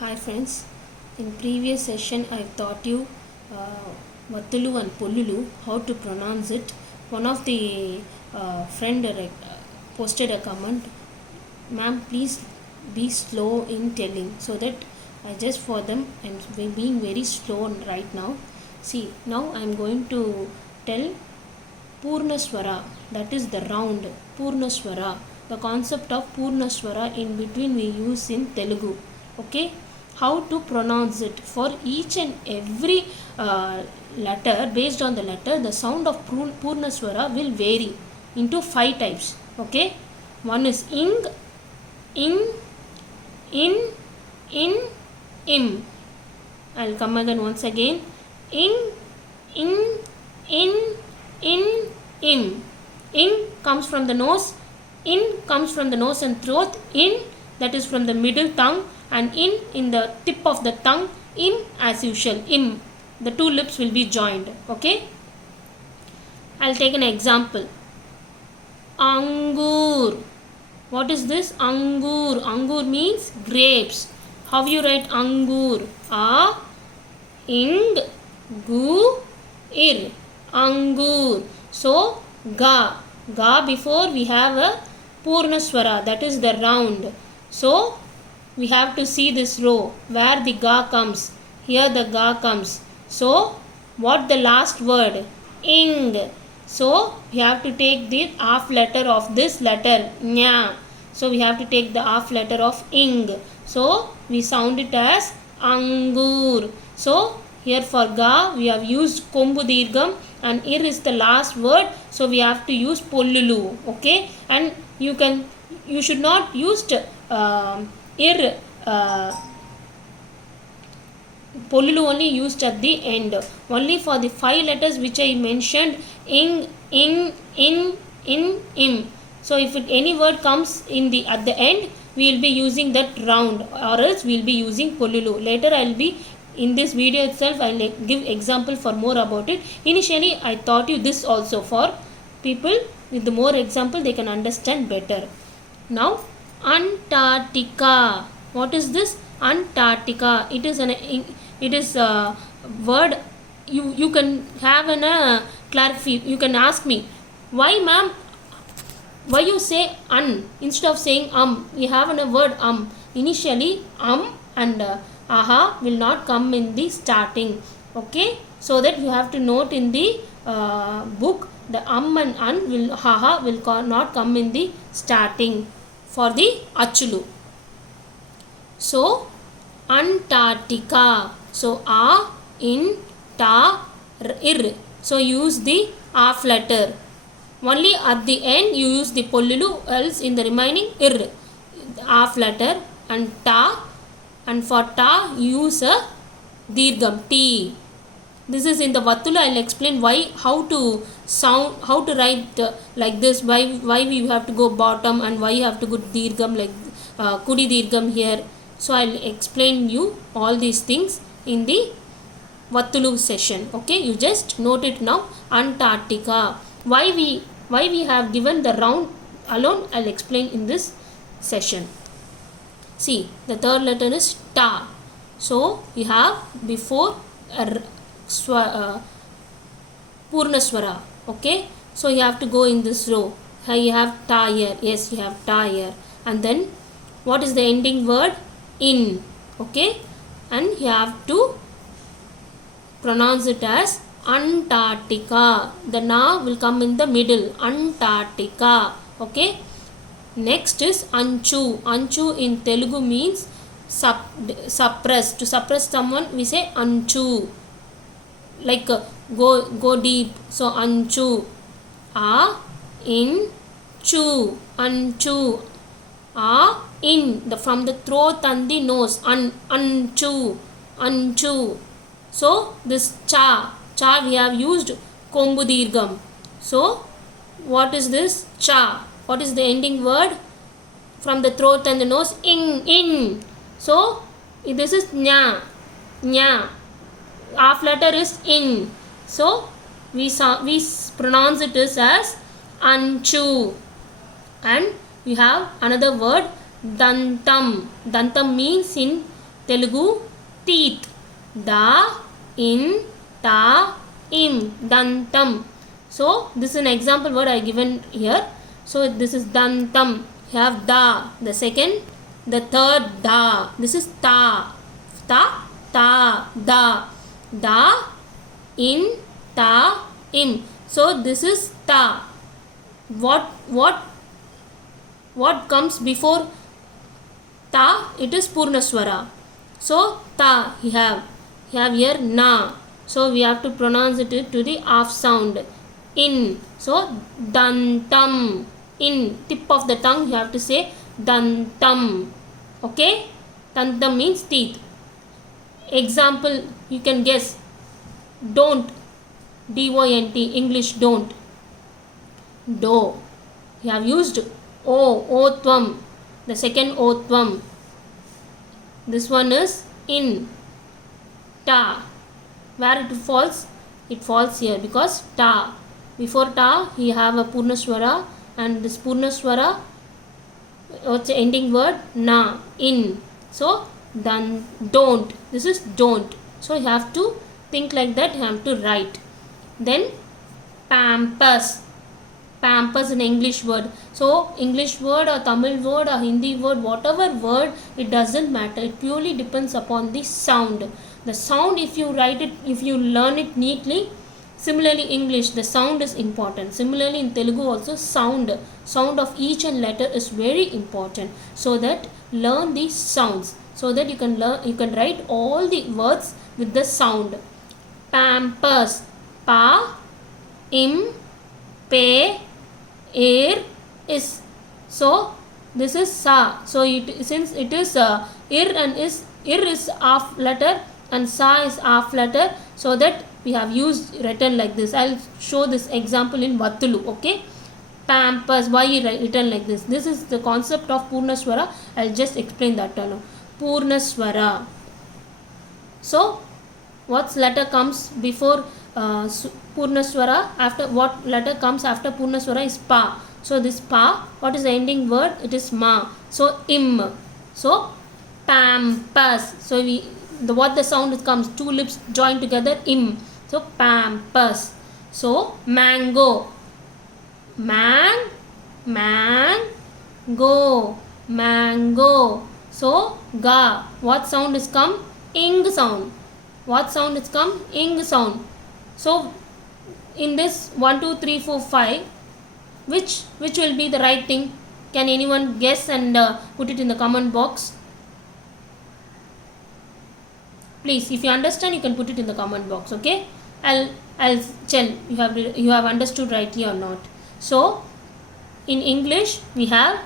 Hi friends, in previous session I taught you Vattulu and Pollulu, how to pronounce it. One of the friend posted a comment, ma'am please be slow in telling, so that I just for them I'm being very slow right now. See, now I'm going to tell Purnaswara, that is the round, Purnaswara. The concept of Purnaswara in between we use in Telugu. Okay, how to pronounce it for each and every letter. Based on the letter, the sound of Purnaswara will vary into 5 types. Okay, one is ing, in, im. I'll come again once again. Ing, in, im. Ing comes from the nose, in comes from the nose and throat, in that is from the middle tongue, and in the tip of the tongue, im as usual, im. The two lips will be joined. Okay, I'll take an example. Angur. What is this? Angur. Angur means grapes. How you write angur? A, ing, gu, ir. Angur. So, ga. Ga before we have a Purnaswara, that is the round. So, we have to see this row where the ga comes. Here the ga comes. So, what the last word? Ing. So, we have to take the half letter of this letter, nya. So, we have to take the half letter of ing. So, we sound it as angur. So, here for ga, we have used kombu dirgham, and ir is the last word. So, we have to use pollulu. Okay, and you should not use ir. Pollulu only used at the end. Only for the 5 letters which I mentioned, ing, in, im. So if any word comes at the end, we will be using that round, or else we will be using pollulu. Later I will be in this video itself I will give example for more about it. Initially I taught you this also for people with the more example they can understand better. Now Antarctica. What is this? Antarctica. It is a word. You can have an clarify. You can ask me, why ma'am? Why you say instead of saying we have a word initially and aha will not come in the starting. Okay, so that you have to note in the book, the and will not come in the starting for the achulu. So Antarctica. So a, in, ta, ir. So use the half letter. Only at the end you use the pollulu, else in the remaining ir. Half letter and ta, and for ta use a dirgham, t. This is in the Vattulu. I will explain how to write like this, why we have to go bottom and why you have to go dirgham like kudi dirgham here. So I will explain you all these things in the Vattulu session. Okay, you just note it now. Antarctica. Why we have given the round alone, I will explain in this session. See, the third letter is ta. So you have before Purnaswara. Okay, so you have to go in this row. You have ta here. Yes, you have ta here. And then what is the ending word? In. Okay, and you have to pronounce it as Antarctica. The na will come in the middle. Antarctica. Okay. Next is anchu. Anchu in Telugu means suppress. To suppress someone we say anchu. Like go deep. So anchu. A, in, chu. Anchu. A, in, from the throat and the nose. Anchu. So this cha we have used kombu dirgham. So what is this? Cha. What is the ending word? From the throat and the nose, in. So this is nya. Half letter is in. So we pronounce it as anchu. And we have another word, dantam. Dantam means in Telugu teeth. Da, in, ta, im. Dantam. So this is an example word I given here. So this is dantam. You have da. The second, the third da. This is ta. Ta, ta, da. Da, in, ta, im. So this is ta. What comes before ta? It is purnaswara. So ta, you have here na. So we have to pronounce it to the half sound. In. So dantam. In, tip of the tongue you have to say dantam. Okay, dantam means teeth. Example, you can guess. Don't. DONT. English don't. Do. You have used o. Otvam. The second otvam. This one is in. Ta. Where it falls? It falls here because ta. Before ta you have a purnaswara, and this purnaswara, what's the ending word? Na. In. So then don't. This is don't. So you have to think like that. You have to write. Then pampers. Pampers an English word. So English word or Tamil word or Hindi word, whatever word, it doesn't matter. It purely depends upon the sound. The sound, if you write it, if you learn it neatly. Similarly English, the sound is important. Similarly in Telugu also, sound of each and letter is very important. So that learn these sounds, so that you can write all the words with the sound. Pampers. Pa, im, pe, er, is. So this is sa. So since it is ir and ir is half letter and sa is half letter, so that we have written like this. I'll show this example in Vattulu. Okay, pampers. Why written like this? This is the concept of purnaswara. I'll just explain that now. Purnaswara. So what letter comes before purnaswara? After what letter comes after purnaswara is pa. So this pa, what is the ending word? It is ma. So im. So pampers. So what the sound comes, two lips joined together, im. So pampers. So mango. Mango. So ga. What sound is come? Ing sound. What sound is come? Ing sound. So in this 1, 2, 3, 4, 5, which will be the right thing? Can anyone guess and put it in the comment box? Please, if you understand, you can put it in the comment box. Okay, I'll tell you have understood rightly or not. So in English we have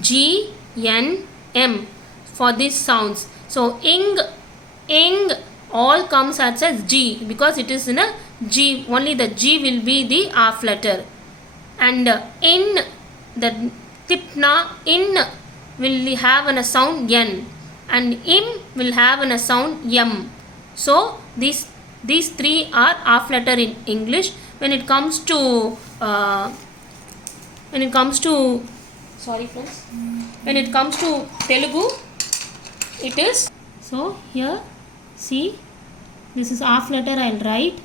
G, N, M for these sounds. So ing all comes as G because it is in a G. Only the G will be the half letter. And in, the tipna in will have a sound N, and im will have a sound M. So these three are half letter in English. When it comes to sorry friends, when it comes to Telugu, it is, so here see, this is half letter. I'll write.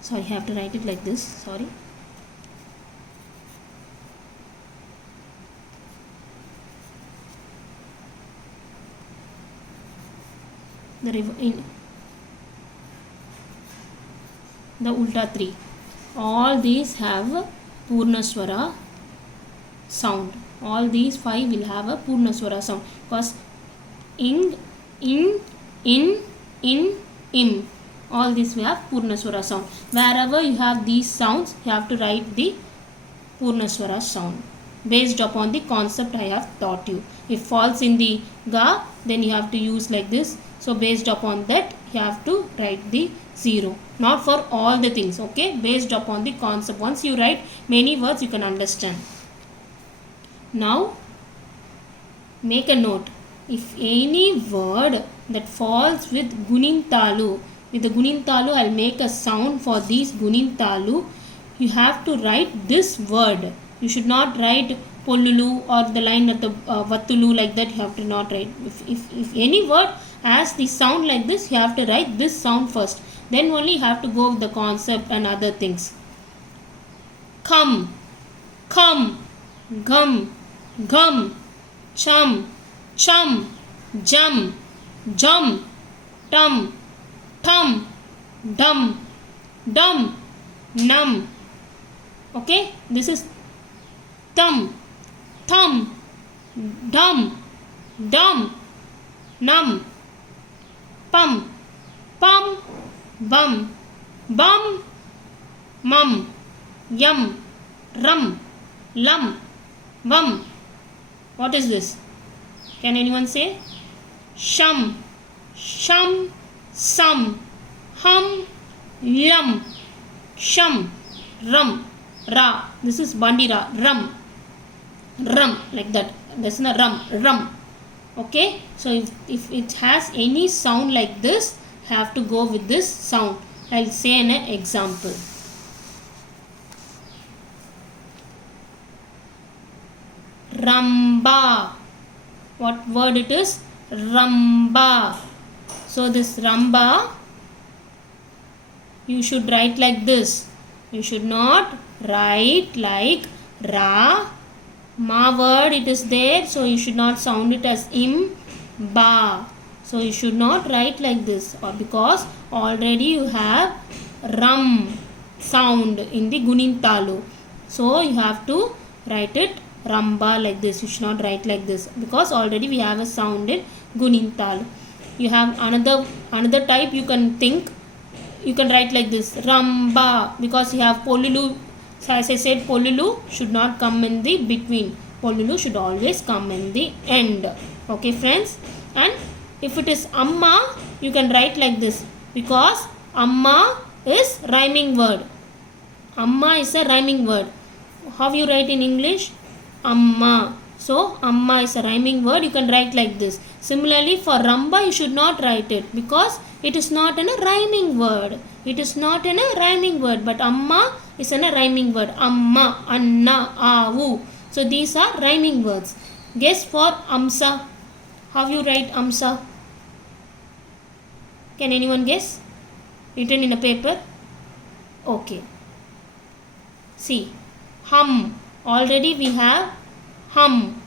Sorry, I have to write it like this. Sorry. The ulta 3. All these have purnaswara sound. All these 5 will have a purnaswara sound because ing, in, im. All these will have purnaswara sound. Wherever you have these sounds, you have to write the purnaswara sound based upon the concept I have taught you. If falls in the ga, then you have to use like this. So based upon that, you have to write the 0. Not for all the things. Okay, based upon the concept. Once you write many words, you can understand. Now make a note. If any word that falls with gunintalu, with the Gunintalu, I'll make a sound for these Gunintalu. You have to write this word. You should not write Pollulu or the line at the Vattulu like that. You have to not write. If any word has the sound like this, you have to write this sound first. Then only you have to go with the concept and other things. Come, come, gum, gum, chum, chum, jum, jum, tum, tum, dum, dum, num. Okay, this is tum, thum, dum, dum, num, pum, pum, bum, bum, mum, yum, rum, lum, bum. What is this? Can anyone say? Shum, shum, sum, hum, yum, shum, rum, ra. This is bandira, rum, rum, like that. This is a rum. Okay, so if it has any sound like this, have to go with this sound. I'll say an example. Ramba. What word it is? Ramba. So this Ramba, you should write like this. You should not write like Ra. Ma word it is there, so you should not sound it as im, ba. So you should not write like this, or because already you have rum sound in the Gunintalu. So you have to write it Ramba like this. You should not write like this because already we have a sound in Gunintalu. You have another type you can think. You can write like this Ramba because you have Pollulu. So as I said, Pollulu should not come in the between. Pollulu should always come in the end. Okay friends. And if it is Amma, you can write like this because Amma is rhyming word. Amma is a rhyming word. How you write in English? Amma. So Amma is a rhyming word. You can write like this. Similarly for Ramba, you should not write it because it is not in a rhyming word. It is not in a rhyming word, but Amma is in a rhyming word. Amma, Anna, Avu. So these are rhyming words. Guess for Amsa. How you write Amsa? Can anyone guess? Written in a paper? Okay. See. Hum. Already we have hum.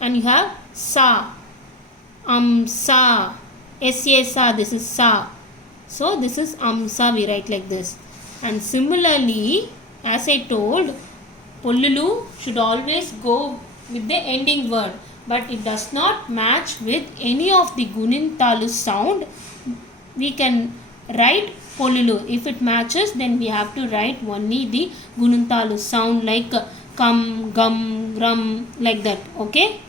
And you have sa. Amsa. S-A-Sa. This is sa. So this is Amsa. We write like this. And similarly, as I told, Pollulu should always go with the ending word. But it does not match with any of the Gunintalu sound. We can write Pollulu. If it matches, then we have to write only the Gunintalu sound like come, gum, rum, like that. Okay.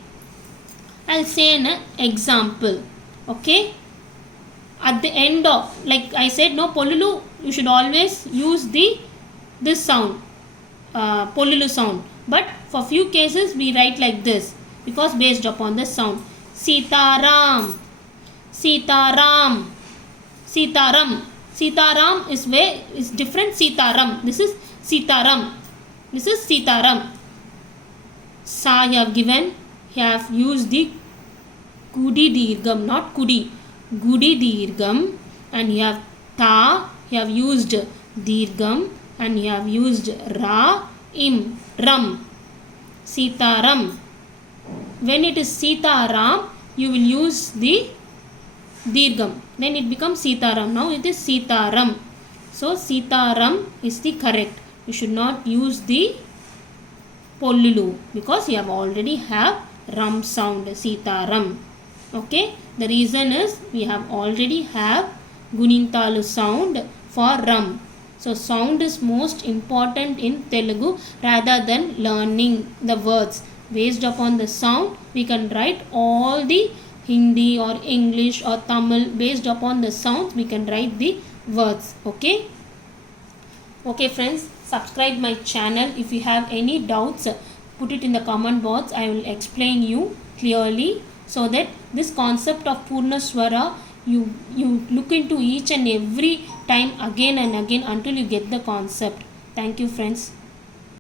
I'll say an example. Okay. At the end of, like I said, no Pollulu, you should always use this sound, Pollulu sound. But for few cases we write like this because based upon the sound. Sitaram, Sitaram, Sitaram. Sitaram is different. Sitaram. This is Sitaram. This is Sitaram. Sa you have given. You have used the Kudi Dirgam, not Kudi. Gudi Dirgam, and you have Ta, you have used Dirgam, and you have used Ra, Im, Ram. Sitaram. When it is Sitaram, you will use the Dirgam. Then it becomes Sitaram. Now it is Sitaram. So Sitaram is the correct. You should not use the Pollulu because you have already have Ram sound. Sitaram. Okay. The reason is we have already have Gunintalu sound for Ram. So sound is most important in Telugu rather than learning the words. Based upon the sound, we can write all the Hindi or English or Tamil. Based upon the sounds, we can write the words. Okay. Okay friends, subscribe my channel. If you have any doubts, put it in the comment box. I will explain you clearly, so that this concept of Purna Swara you look into each and every time again and again until you get the concept. Thank you friends.